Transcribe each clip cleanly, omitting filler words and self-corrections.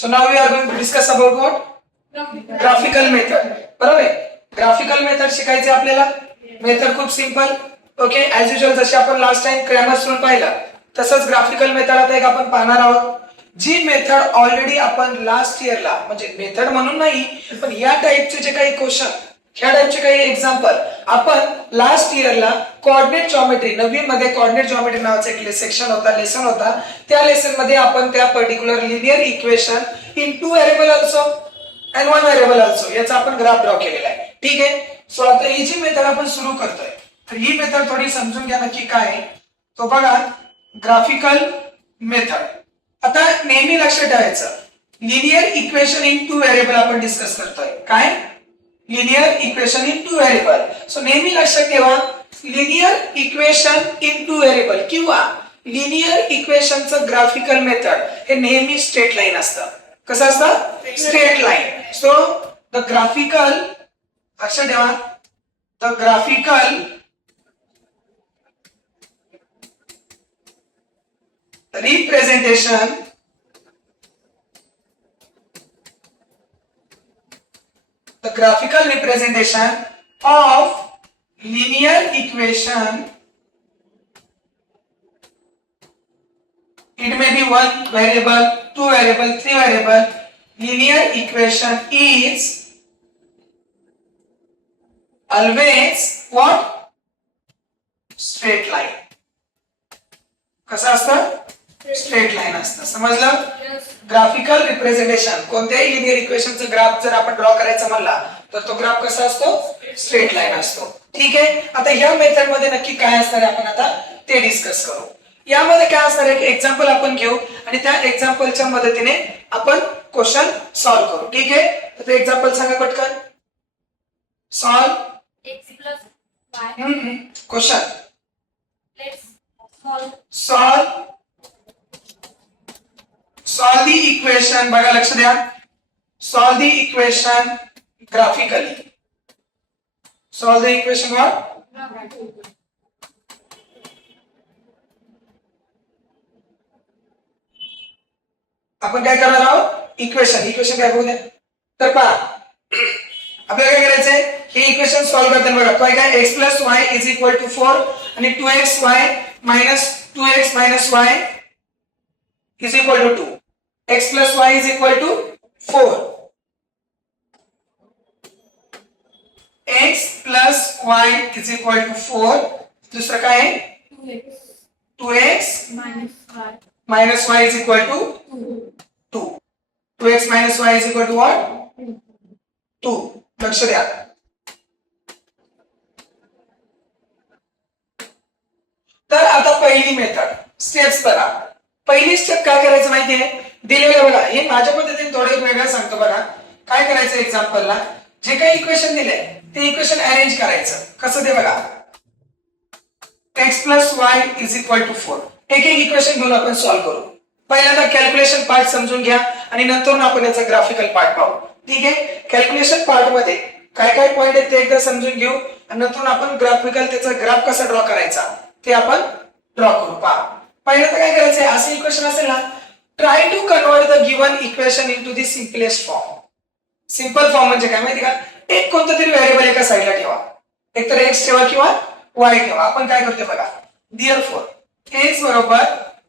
So now we are going to discuss about what? Graphical method. बरोबर आहे. Graphical method शिकायचे आपल्याला. Method खूप सिंपल. ओके, ऍज युजुअल जसे आपण लास्ट टाइम ग्रामर स्टूल पाहिला तसंच ग्राफिकल मेथड आता एक आपण पाहणार आहोत. जी मेथड ऑलरेडी आपण लास्ट इयरला म्हणजे मेथड म्हणून नाही पण या टाइपचे जे काही क्वेश्चन ह्या टाइपचे काही एक्झाम्पल आपण लास्ट इयरला कोऑर्डिनेट जॉमेट्री 9वी मध्ये कोऑर्डिनेट जॉमेट्री नावाचा एक सेक्शन होता, लेसन होता. त्या लेसन मध्ये आपण त्या particular linear equation in 2 variable also and 1 variable also याचा आपण ग्राफ ड्रॉ केलेला आहे. ठीक आहे. सो आता ही जी मेथड आपण सुरू करतोय तर ही मेथड थोडी समजून घ्या नक्की काय आहे. तो बघा ग्राफिकल मेथड. आता नेहमी लक्षात ठेवायचं लिनियर इक्वेशन इन 2 व्हेरिएबल आपण डिस्कस करतोय. काय? Linear equation in 2 variable. So नेहमी लक्षात ठेवा लिनियर इक्वेशन इन 2 व्हेरिएबल किंवा लिनियर इक्वेशनचं ग्राफिकल मेथड हे नेहमी स्ट्रेट लाईन असतं. कसं असतं? Straight line. So the graphical लक्षात ठेवा the graphical representation the graphical representation of linear equation, it may be 1 variable, 2 variable, 3 variable. Linear equation is always what? Straight line. कसं असतं? Straight line असतं. समजलं? Graphical representation कोणत्याही linear इक्वेशनचं graph जर आपण draw करायचा म्हणला तर तो ग्राफ कसा असतो? स्ट्रेट लाईन असतो. ठीक आहे. आता ह्या मेथड मध्ये नक्की काय असणार आपण आता ते डिस्कस करू. यामध्ये काय असणार एक एक्झाम्पल आपण घेऊ आणि त्या एक्झाम्पलच्या मदतीने आपण क्वेश्चन सॉल्व्ह करू. ठीक आहे. तर ते एक्झाम्पल सांगा पटकन. Solve x plus y. Question Let's solve solve the equation. बघा लक्ष द्या. solve the equation graphically. solve the equation what? आपण काय करणार आहोत? इक्वेशन काय बघू द्या. तर पहा आपल्याला काय करायचंय हे इक्वेशन सॉल्व्ह करताना बघा काय x plus y is equal to 4 आणि 2xy minus 2x minus y is equal to 2. x plus y is equal to 4. x plus y is equal to 4. दुसरं काय आहे? 2x minus y is equal to 2. 2x minus y is equal to what? 2. लक्ष द्या. तर आता पहिली method steps बघा. पहिली स्टेप काय करायचं माहितीये? दिलेलं बघा हे माझ्या पद्धतीने थोडं वेगळं सांगतो बघा. काय करायचं एक्झाम्पलला जे काही इक्वेशन दिले ते इक्वेशन अरेंज करायचं. कसं ते बघा x plus y is equal to 4. एक एक इक्वेशन घेऊन आपण सॉल्व्ह करू. पहिल्यांदा कॅल्क्युलेशन पार्ट समजून घ्या आणि नंतर आपण याचा ग्राफिकल पार्ट पाहू. ठीक आहे. कॅल्क्युलेशन पार्ट मध्ये काय काय पॉइंट आहेत ते एकदा समजून घेऊ आणि नंतर आपण ग्राफिकल त्याचा ग्राफ कसा ड्रॉ करायचा ते आपण ड्रॉ करू. पहा पहिल्यांदा काय करायचंय असं इक्वेशन असेल ना try to convert the given equation into the simplest form. Simple form म्हणजे काय माहिती का? एक कोणतं तरी व्हेरिएबल एका साईडला ठेवा. एकतर x ठेवा किंवा y ठेवा. आपण काय करतोय बघा therefore x बरोबर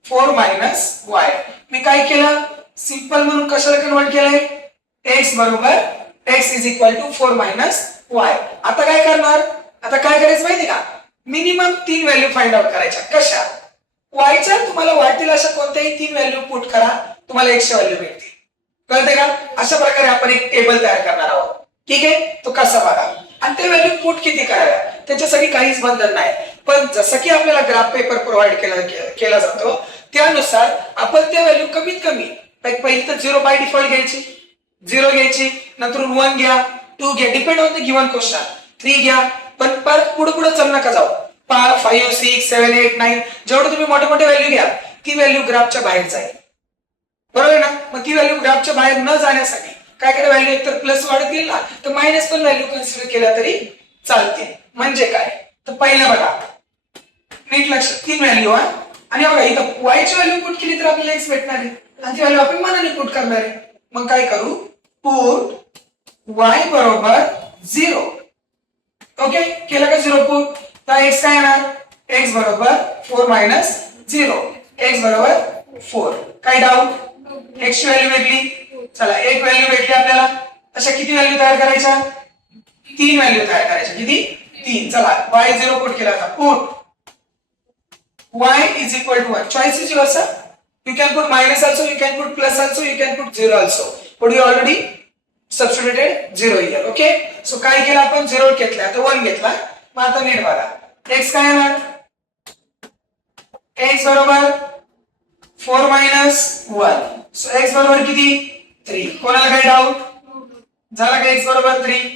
4 minus y. मी काय केलं सिंपल म्हणून कशाला कन्वर्ट केलंय? x बरोबर x is equal to 4 minus y. आता काय करणार? आता काय करायचं माहिती का? मिनिमम 3 व्हॅल्यू फाइंड आउट करायच्या. कशा? y च्या तुम्हाला वाटतील अशा कोणत्याही 3 व्हॅल्यू पुट करा तुम्हाला x ची व्हॅल्यू भेटतील. कळते का? अशा प्रकारे आपण एक टेबल तयार करणार आहोत. ठीक आहे. तो कसा बघा आणि ते व्हॅल्यू पुट किती कराव्या त्याच्यासाठी काहीच बंधन नाही. पण जसं की आपल्याला ग्राफ पेपर प्रोव्हाइड केला जातो त्यानुसार आपण त्या व्हॅल्यू कमीत कमी पहिली तर 0 बाय डिफॉल्ट घ्यायची. 0 घ्यायची नंतर 1 घ्या 2 घ्या depend on the given question 3 घ्या. पण परत पुढे चल नका जाऊ. 5 6 7 8 9 जेवढं तुम्ही मोठे मोठे व्हॅल्यू घ्या ती व्हॅल्यू ग्राफच्या बाहेर जाईल. बरोबर ना? मग ती व्हॅल्यू ग्राफच्या बाहेर न जाण्यासाठी काय करा व्हॅल्यू एकतर प्लस वाढत गेली ना तर मायनस पण व्हॅल्यू कन्सिडर केल्या तरी चालते. म्हणजे काय तर पहिलं बघा नीट लक्ष 3 व्हॅल्यू आणि बघा इथं y ची व्हॅल्यू पुट केली तर आपल्याला x भेटणार आहे आणि ती व्हॅल्यू आपण मनाने पुट करणार आहे. मग काय करू, पुट y बरोबर 0. ओके, केलं का 0 पुट, तर x काय येणार, x बरोबर 4 मायनस 0, x बरोबर 4. काय डाऊट, x ची व्हॅल्यू भेटली. चला एक व्हॅल्यू भेटली आपल्याला. अशा किती व्हॅल्यू तयार करायच्या, 3 व्हॅल्यू तयार करायच्या. किती, 3. चला y 0 पुट केला आता. Put y is equal to 1. Choice is yours, sir. You can put minus also, you can put plus also, you can put 0 also. But you already substituted 0 here. Okay? So काय केलं आपण, 0 घेतला, आता 1 घेतला. मग आता नीट बघा. x काय येणार, x बरोबर 4 minus 1. So x बरोबर किती, 3. कोणाला काही डाऊट झाला का, x बरोबर 3.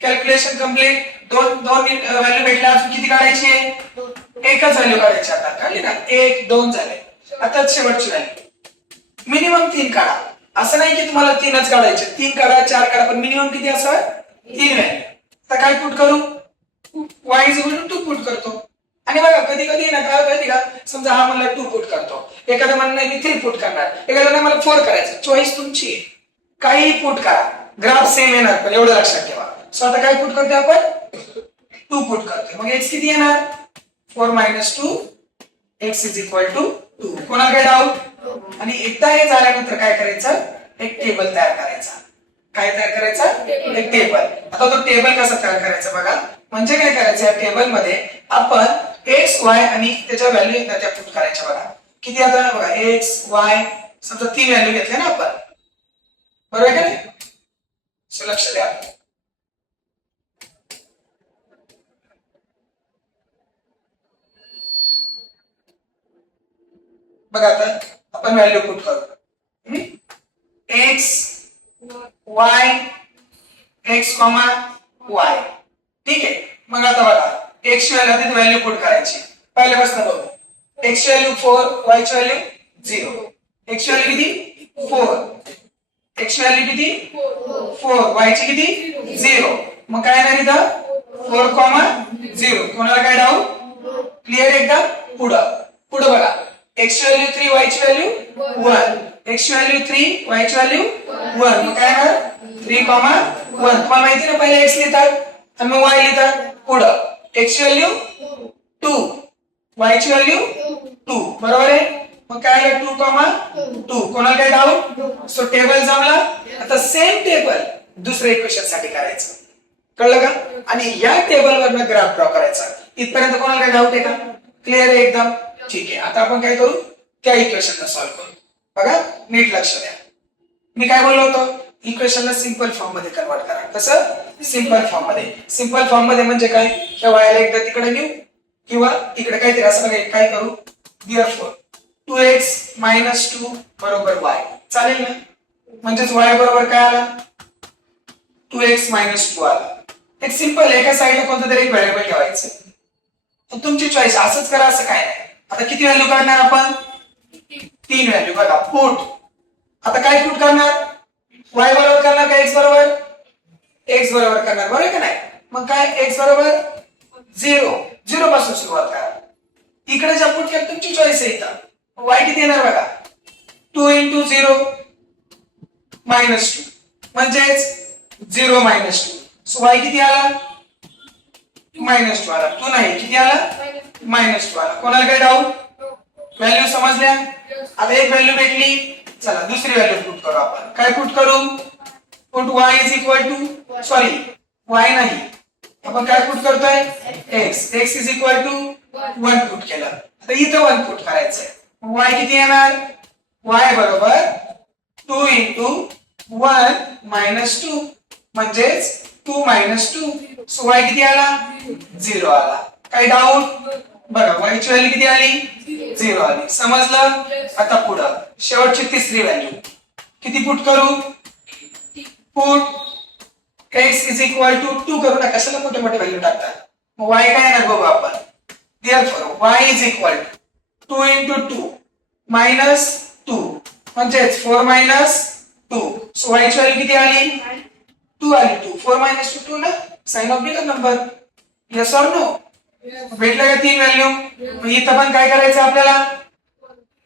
Calculation complete. दोन व्हॅल्यू भेटल्या, अजून किती काढायची आहे, एकच व्हॅल्यू काढायची. आता काढली ना, 1 2 झाले. आता शेवटची व्हॅल्यू मिनिमम 3 काढा. असं नाही की तुम्हाला 3च काढायचे, 3 काढा 4 काढा, पण मिनिमम किती असावं, 3 व्हॅल्यू. तर काय पुट करू, y is equal to 2 put करतो. आणि बघा कधी कधी ना काय होतं का, समजा हा मला 2 पुट करतो, एखादा म्हणणार मी 3 पुट करणार, एखाद्याला मला 4 करायचं. चॉईस तुमची आहे, काही पुट करा, ग्राफ सेम येणार, पण एवढं लक्षात ठेवा. सो आता काय पुट करतोय आपण, 2 पुट करतोय. मग x किती येणार, 4 minus 2, x is equal to 2. कोणाला काय डाऊट. आणि एकदा हे झाल्यानंतर काय करायचं, एक टेबल तयार करायचा. काय तयार करायचं, एक टेबल. आता तो टेबल कसा तयार करायचा बघा. म्हणजे काय करायचं, या टेबल मध्ये आपण x y आणि त्याच्या व्हॅल्यू येतात त्या पुट करायच्या. बघा किती आता बघा, x y समजा 3 व्हॅल्यू घेतल्या ना आपण, बरोबर आहे का नाही. सो लक्ष द्या. बघा आता आपण व्हॅल्यू पुट करू, x y x y. ठीक आहे. मग आता बघा x ची व्हॅल्यू पुट करायची. पहिल्यापासून बघू, x ची व्हॅल्यू 4, y ची व्हॅल्यू 0. x ची व्हॅल्यू किती, 4, x ची व्हॅल्यू किती, 4, y ची किती, 0. मग काय येणार इथं, 4, 0. कोणाला काय डाऊट, क्लिअर एकदम. पुढं बघा, x ची व्हॅल्यू 3, y ची व्हॅल्यू 1. x ची व्हॅल्यू 3, y ची व्हॅल्यू 1. मग काय येणार, 3, 1. तुम्हाला माहिती ना, पहिले x लिहितात आणि मग y लिहितात. पुढं x ची व्हॅल्यू 2, y ची व्हॅल्यू 2. बरोबर आहे. मग काय आलं, 2, 2. कोणाला काय डाऊट. सो टेबल जमला. आता सेम टेबल दुसऱ्या इक्वेशन साठी करायचं. कळलं का. आणि या टेबल वरनं ग्राफ ड्रॉ करायचा. इथपर्यंत कोणाला काय डाऊट आहे का, क्लिअर आहे एकदम. ठीक आहे. आता आपण काय करू, त्या इक्वेशनला सॉल्व्ह करू. बघा नीट लक्ष द्या. मी काय बोललो होतो, इक्वेशनला सिंपल फॉर्म मध्ये कन्वर्ट करा. कसं, सिंपल फॉर्म मध्ये. सिंपल फॉर्म मध्ये म्हणजे काय, त्या वायला एकदा तिकडे नेऊ किंवा तिकडे काहीतरी असं काय करू. therefore 2x minus 2 बरोबर y. चालेल ना. म्हणजेच y बरोबर काय आला, 2x minus 2 आला. एक सिंपल, एका साईडला कोणतं तरी एक व्हेरिएबल ठेवायचं. तर तुमची चॉईस, असंच करा असं काय नाही. आता किती व्हॅल्यू काढणार आपण, 3 व्हॅल्यू. बघा पुट, आता काय पुट करणार, y बरोबर करणार का x बरोबर, x बरोबर करणार, बरोबर का नाही. मग काय, x बरोबर 0, 0 पासून सुरुवात करा. इकडे ज्या पुट केलं तुमची चॉईस आहे. इथं y किती येणार बघा, 2 into 0 minus 2 म्हणजेच 0 minus 2. सो y किती आला, -2 आला. 2 नाही, किती आला, -2 आला. कोणाला काय डाऊट, व्हॅल्यू समजल्या. आता एक व्हॅल्यू भेटली. चला दुसरी व्हॅल्यू पुट करू आपण. काय पुट करू, put y is equal to, sorry y नाही, आपण काय पुट करतोय, x is equal to 1 put केलं. आता इथं 1 पुट करायचंय. y किती येणार, y बरोबर 2 into 1 minus 2 म्हणजेच 2 minus 2. सो y किती आला, 0 आला. काय डाऊट, बघा y ची व्हॅल्यू किती आली, 0 आली. समजलं. आता पुढं शेवटची तिसरी व्हॅल्यू किती पुट करू, put x is equal to 2 करू ना, कशाला मोठे मोठे व्हॅल्यू टाकतात. मग y काय येणार बघू आपण. therefore y is equal to 2 into 2 minus 2 म्हणजेच 4 minus 2. सो y ची व्हॅल्यू किती आली, 2 आली. 2 4 minus 2 ना, sign of bigger number. Yes or no. भेटलं का 3 व्हॅल्यू. इथं पण काय करायचं आपल्याला,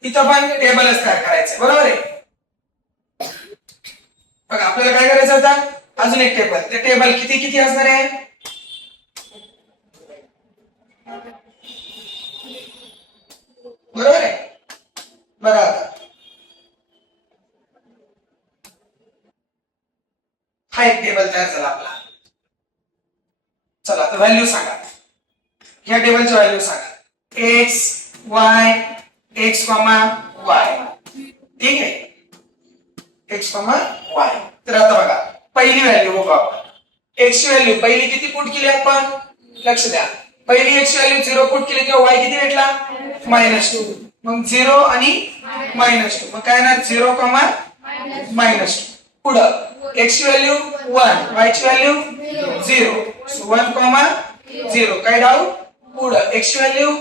इथं पण टेबलच तयार करायचं. बरोबर आहे. बघा आपल्याला काय करायचं आता अजून एक टेबल. ते टेबल किती किती असणार आहे? बरोबर आहे. बघा आता हा एक टेबल तयार झाला आपला. चला आता व्हॅल्यू सांगा. या टेबलची व्हॅल्यू सांगा. X Y x comma y. ठीक आहे, एक्स कॉमा वाय. तर आता बघा पहिली व्हॅल्यू बघू आपण. एक्स ची व्हॅल्यू पहिली किती पुट केली आपण? लक्ष द्या. पहिली एक्स ची व्हॅल्यू 0 पुट केली तेव्हा वाय किती भेटला? -2. मग 0 आणि -2 मग काय येणार? 0, -2. पुढं एक्स ची व्हॅल्यू 1 वाय ची व्हॅल्यू 0. सो 1, 0 काय डाऊट? पुढं एक्स ची व्हॅल्यू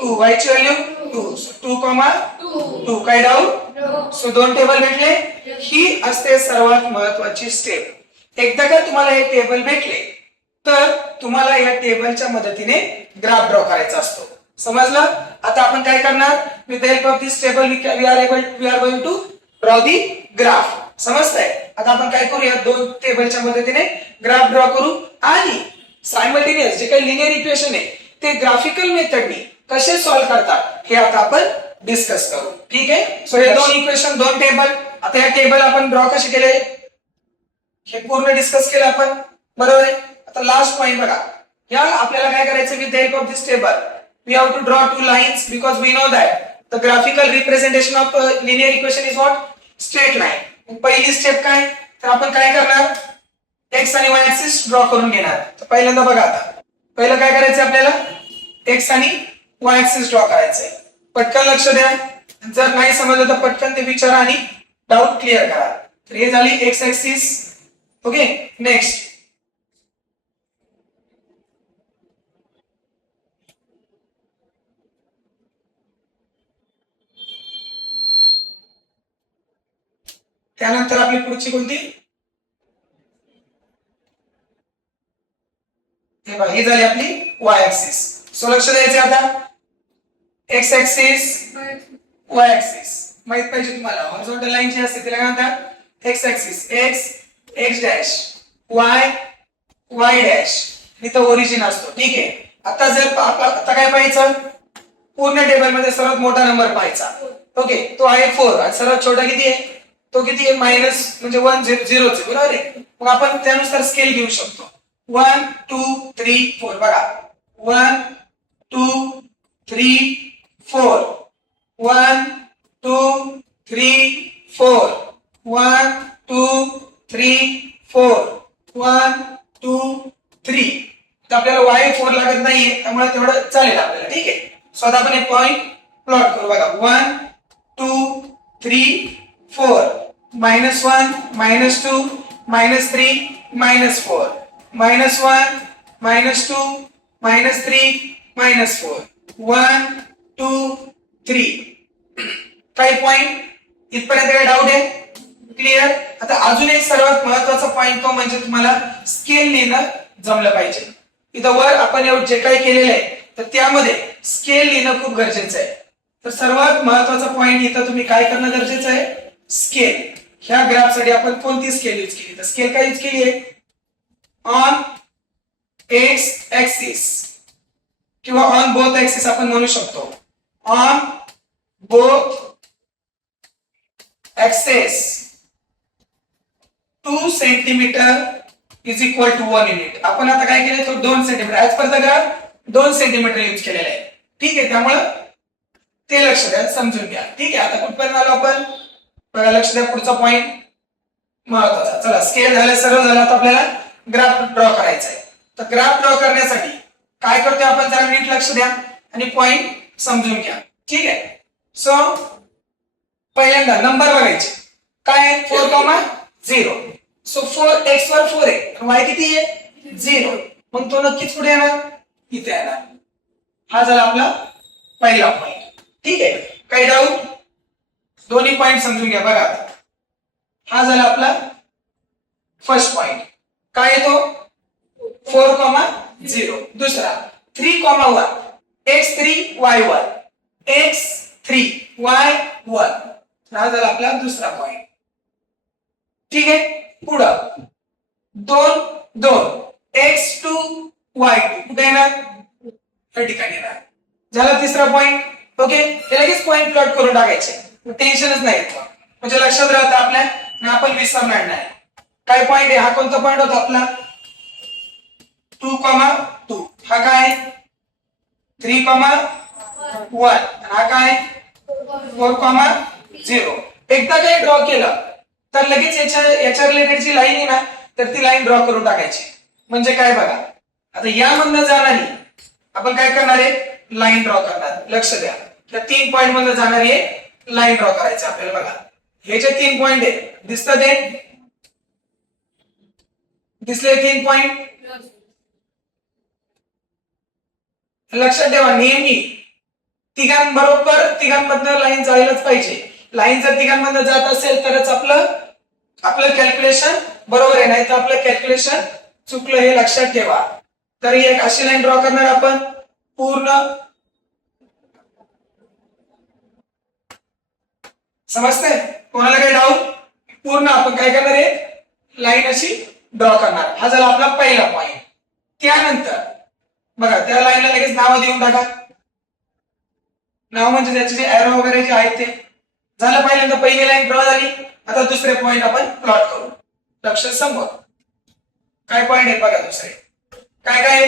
2 वाय ची व्हॅल्यू 2. सो 2, 2 काय डाऊट? सो दोन टेबल भेटले. ही असते सर्वात महत्वाची स्टेप. एकदा का तुम्हाला हे टेबल भेटले तर तुम्हाला या टेबलच्या मदतीने ग्राफ ड्रॉ करायचा असतो. समजलं? आता आपण काय करणार? With the help of this table we are going to draw the graph. समजतंय? आता आपण काय करूया? दोन टेबलच्या मदतीने ग्राफ ड्रॉ करू आणि सायमल्टेनियस जे काही लिनियर इक्वेशन आहे ते ग्राफिकल मेथडनी कसे सॉल्व्ह करतात हे आता आपण डिस्कस करू. ठीक आहे. सो हे दोन इक्वेशन दोन टेबल. आता हे टेबल आपण ड्रॉ कसे केले हे पूर्ण डिस्कस केलं आपण. बरोबर आहे. आता लास्ट पॉइंट बघा. या आपल्याला काय करायचं? With the help of this table we have to draw two lines because we know that the graphical representation of linear equation is what? Straight line. पहिली स्टेप काय? तर आपण काय करणार? एक्स आणि वाय ऍक्सिस ड्रॉ करून घेणार. तर पहिल्यांदा बघा आता पहिलं काय करायचं आपल्याला? एक्स आणि वाय ऍक्सिस ड्रॉ करायचंय. पटकन लक्ष द्या. जर नाही समजलं तर पटकन ते विचारा आणि डाऊट क्लिअर करा. तर हे झाली एक्स ऍक्सिस. ओके. नेक्स्ट त्यानंतर आपली पुढची कोणती? हे बघा ही झाली आपली वाय ऍक्सिस. सो लक्ष द्यायचे आता एक्स ऍक्सिस वाय ऍक्सिस माहित पाहिजे तुम्हाला. हॉरिझॉन्टल लाईन जी असते तिला काय म्हणतात? X axis. X x dash Y Y dash. इथं ओरिजिन असतो. ठीक आहे. आता जर आता काय पाहायचं? पूर्ण टेबल मध्ये सर्वात मोठा नंबर पाहायचा. ओके. तो आहे 4 आणि सर्वात छोटा किती आहे? तो किती आहे? मायनस म्हणजे 1 0 बरोबर आहे. मग आपण त्यानुसार स्केल घेऊ शकतो. 1 2 3 4 बघा. 1 2 3 4 1 2 3 4 1 2 3 4 1 2 3. तर आपल्याला y4 लागत नाहीये त्यामुळे तेवढं चालेल आपल्याला. ठीक आहे. सो आता आपण एक पॉइंट प्लॉट करू. बघा 1 2 3 4 -1 -2 -3 -4 -1 -2 -3 -4 1 2 3. काही पॉइंट इथपर्यंत काय डाऊट आहे? क्लिअर. आता अजून एक सर्वात महत्वाचा पॉइंट तो म्हणजे तुम्हाला स्केल लिहिणं जमलं पाहिजे. इथं वर आपण एवढं जे काही केलेलं आहे तर त्यामध्ये स्केल लिहिणं खूप गरजेचं आहे. तर सर्वात महत्वाचा पॉइंट इथं तुम्ही काय करणं गरजेचं आहे? स्केल. ह्या ग्राफ साठी आपण कोणती स्केल यूज केली? तर स्केल काय यूज केली आहे? ऑन एक्स ऍक्सिस किंवा ऑन बोथ ऍक्सिस आपण म्हणू शकतो. On both axes 2 centimetre is equal to 1 unit. आपण आता काय केलंय? तो 2 centimetre as per the graph 2 centimetre use केलेला आहे. ठीक आहे. त्यामुळे ते लक्ष द्या, समजून घ्या. ठीक आहे. आता कुठपर्यंत आलो आपण? बघा लक्ष द्या. पुढचा पॉइंट महत्वाचा. चला स्केल झालं, सर्व झालं. आता आपल्याला ग्राफ ड्रॉ करायचा आहे. तर ग्राफ ड्रॉ करण्यासाठी काय करतोय आपण? जरा नीट लक्ष द्या आणि पॉइंट समजून घ्या. ठीक आहे. सो पहिल्यांदा नंबर बघायचे. काय? 4, 0. सो 4 एक्स वर 4 आहे. वाय किती आहे? 0. मग तो नक्कीच पुढे येणार, इथे येणार. हा झाला आपला पहिला पॉइंट. ठीक आहे. काही डाऊट? दोन्ही पॉइंट समजून घ्या. बघा आता हा झाला आपला फर्स्ट पॉइंट. काय येतो? 4, 0. दुसरा 3, 1 x3 y1 x3 y1. हा झाला आपला दुसरा पॉइंट. ठीक आहे. पुढं 2 2 x2 y2 कुठे येणार या ठिकाणी येणार. झाला तिसरा पॉइंट. ओके, हे लगेच पॉइंट प्लॉट करून टाकायचे, टेन्शनच नाही येत म्हणजे लक्षात राहतं आपल्या आणि आपण विसरणार नाही. काय पॉइंट आहे हा, कोणता पॉइंट होता आपला 2,2. हा काय 3,1. हा काय 4,0. एकदा काही ड्रॉ केलं तर लगेच याच्या रिलेटेडची लाईन आहे ना, तर ती लाईन ड्रॉ करून टाकायची. म्हणजे काय बघा, आता यामधनं जाणारी आपण काय करणार आहे, लाईन ड्रॉ करणार. लक्ष द्या, त्या 3 पॉइंट मधनं जाणारी लाईन ड्रॉ करायची आपल्याला. बघा हे जे 3 पॉइंट आहे दिसतात ते, दिसले 3 पॉइंट. लक्षात ठेवा नेहमी तिघांमधनं लाईन जायलाच पाहिजे. लाईन जर तिघांमधनं जात असेल तरच आपलं कॅल्क्युलेशन बरोबर आहे, नाही तर आपलं कॅल्क्युलेशन चुकलं हे लक्षात ठेवा. तर एक अशी लाईन ड्रॉ करणार आपण पूर्ण. समजतंय कोणाला काही डाऊट? पूर्ण आपण काय करणार आहे, लाईन अशी ड्रॉ करणार. हा झाला आपला पहिला पॉइंट. त्यानंतर बघा त्या लाईनला लगेच नाव देऊन टाका. नाव म्हणजे त्याचे जे एरो वगैरे जे आहेत ते झालं. पहिल्यांदा पहिली लाईन ड्रॉ झाली. आता दुसरे पॉइंट आपण प्लॉट करू. लक्ष समोर काय पॉइंट आहे बघा दुसरे. काय काय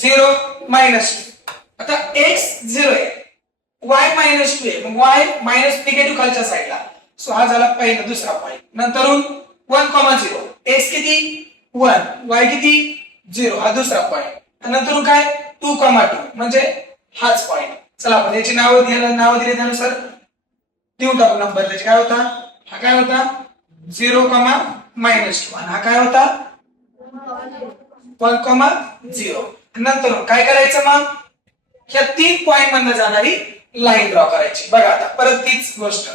0 -2. आता x 0 आहे, y -2 आहे, मग y मायनस निगेटिव्ह खालच्या साईडला. सो हा झाला पहिला दुसरा पॉइंट. नंतरून 1,0. x किती 1, y किती 0. हा दुसरा पॉइंट. नंतर काय 2,2 म्हणजे हाच पॉइंट. चला आपण याची नाव दिले त्यानुसार देऊन टाकू नंबर. त्याचे काय होता, हा काय होता 0, -2. हा काय होता 1,0. नंतर काय करायचं मग, ह्या 3 पॉइंट मधनं जाणारी लाईन ड्रॉ करायची. बघा आता परत तीच गोष्ट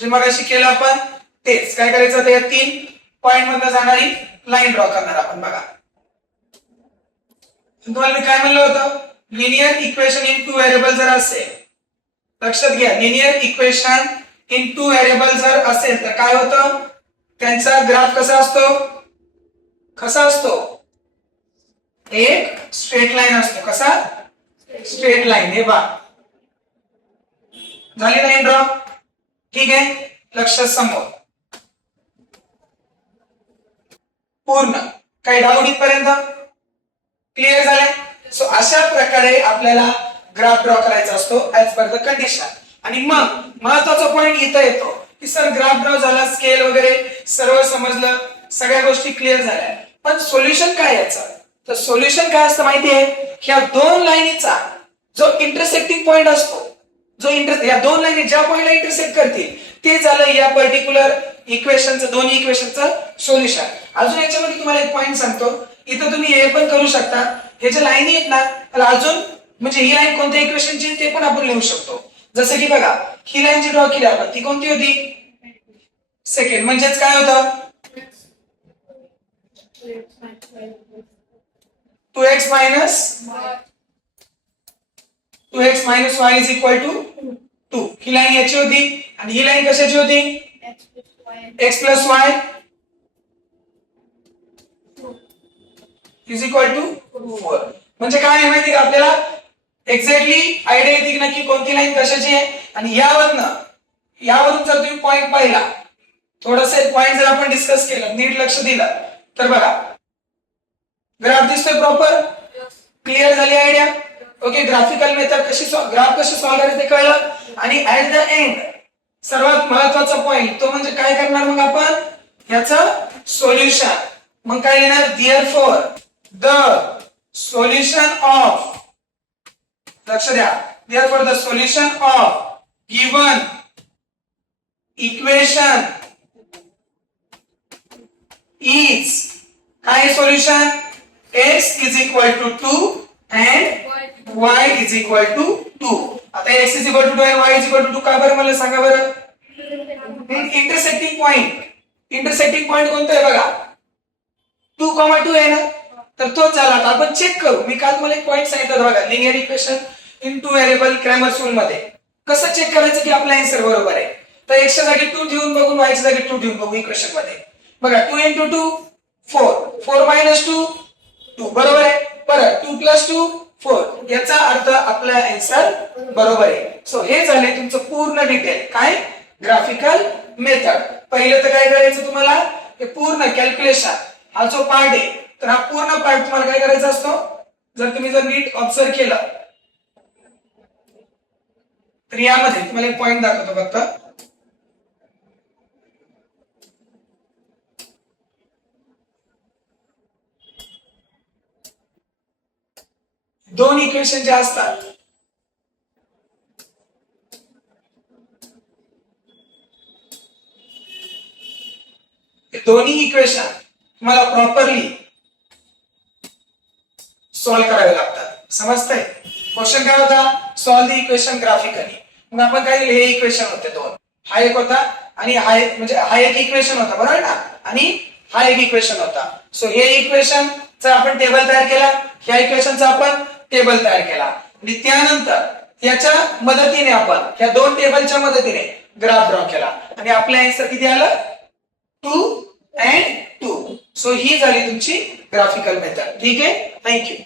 जे मगाशी केलं आपण तेच काय करायचं, त्या 3 पॉइंट मधनं जाणारी लाईन ड्रॉ करणार आपण. बघा तुम्हाला मी काय म्हणलं होतं, लिनियर इक्वेशन इन 2 व्हेरिएबल जर असेल, लक्षात घ्या लिनियर इक्वेशन इन 2 व्हेरिएबल जर असेल तर काय होतं, त्यांचा ग्राफ कसा असतो एक स्ट्रेट लाईन असतो. कसा स्ट्रेट लाईन. हे बघा झाली लाईन ड्रॉ. ठीक आहे, लक्ष समोर पूर्ण. काही डाऊट इथपर्यंत क्लिअर झालंय? सो अशा प्रकारे आपल्याला ग्राफ ड्रॉ करायचा असतो ऍज पर द कंडिशन. आणि मग महत्वाचा पॉइंट इथं येतो की सर ग्राफ ड्रॉ झाला, स्केल वगैरे सर्व समजलं, सगळ्या गोष्टी क्लिअर झाल्या, पण सोल्युशन काय याचं? तर सोल्युशन काय असतं माहितीये, ह्या 2 लाईनीचा जो इंटरसेक्टिंग पॉइंट असतो, जो या 2 लाईनी ज्या पॉइंटला इंटरसेक्ट करतील ते झालं या पर्टिक्युलर इक्वेशनचं, दोन्ही इक्वेशनचं सोल्युशन. अजून याच्यामध्ये तुम्हाला एक पॉइंट सांगतो, इथं तुम्ही हे पण करू शकता, हे जे लाईनी आहेत ना त्याला अजून म्हणजे ही लाईन कोणत्या इक्वेशनची ते पण आपण लिहू शकतो. जसं की बघा ही लाईन जी ड्रॉ केली आपण ती कोणती होती, सेकंड. म्हणजेच काय होतं 2x minus y is equal to 2. He line याची होती आणि ही लाईन कशाची होती, x plus y is equal to 4. म्हणजे काय आहे माहिती का आपल्याला एक्झॅक्टली आयडिया येते की नक्की कोणती लाईन कशाची आहे. आणि यावरून जर तुम्ही पॉइंट पाहिला, थोडंसं पॉइंट जर आपण डिस्कस केलं, नीट लक्ष दिलं तर बघा ग्राफ दिसतोय प्रॉपर. क्लिअर झाली idea? Okay, graphical method graph कशी सॉल्व्ह करायचं ते कळलं. आणि ऍट द एंड सर्वात महत्वाचा पॉइंट तो म्हणजे काय करणार मग आपण याचं सोल्युशन. मग काय लिहिणार, देअरफॉर द सोल्युशन ऑफ, लक्ष द्या, therefore the solution of given equation is काय solution, x is equal to 2 and y is equal to 2. आता x is equal to 2 and y is equal to 2 का बरं मला सांगा बरं. इंटरसेक्टिंग पॉइंट कोणता आहे बघा 2,2 आहे ना, तर तोच झाला. आता आपण चेक करू. मी काल तुम्हाला एक पॉइंट सांगितलं बघा, linear equation in 2 variable Cramer's rule मध्ये कसं चेक करायचं की आपला आन्सर बरोबर आहे. तर x च्या जागी 2 ठेवून बघू, y च्या जागी 2 ठेवून बघू इक्वेशन मध्ये. बघा 2 इंटू 2 4 4 मायनस 2 2 बरोबर आहे. परत 2 प्लस 2 4 याचा अर्थ आपला आन्सर बरोबर आहे. सो हे झाले तुमचं पूर्ण डिटेल काय ग्राफिकल मेथड. पहिलं तर काय करायचं तुम्हाला हे पूर्ण कॅल्क्युलेशन हा जो पार्ट आहे तर हा पूर्ण पार्ट तुम्हाला काय करायचा असतो जर तुम्ही नीट ऑब्झर्व केलं तर यामध्ये तुम्हाला एक पॉइंट दाखवतो फक्त. दोन इक्वेशन जे असतात दोन्ही इक्वेशन तुम्हाला प्रॉपरली सॉल्व्ह करावे लागतात. समजतंय. क्वेश्चन काय होता सॉल्व्ह द इक्वेशन ग्राफिकली. मग आपण काय हे इक्वेशन होते दोन हा एक होता आणि हा एक इक्वेशन होता बरोबर ना आणि हा एक इक्वेशन होता. सो हे इक्वेशन चा आपण टेबल तयार केला ह्या इक्वेशनचा आपण टेबल तयार केला आणि त्यानंतर याच्या मदतीने आपण ह्या दोन टेबलच्या मदतीने ग्राफ ड्रॉ केला आणि आपलं आन्सर किती आलं 2 and 2. सो ही झाली तुमची ग्राफिकल मेथड. ठीक आहे. थँक्यू.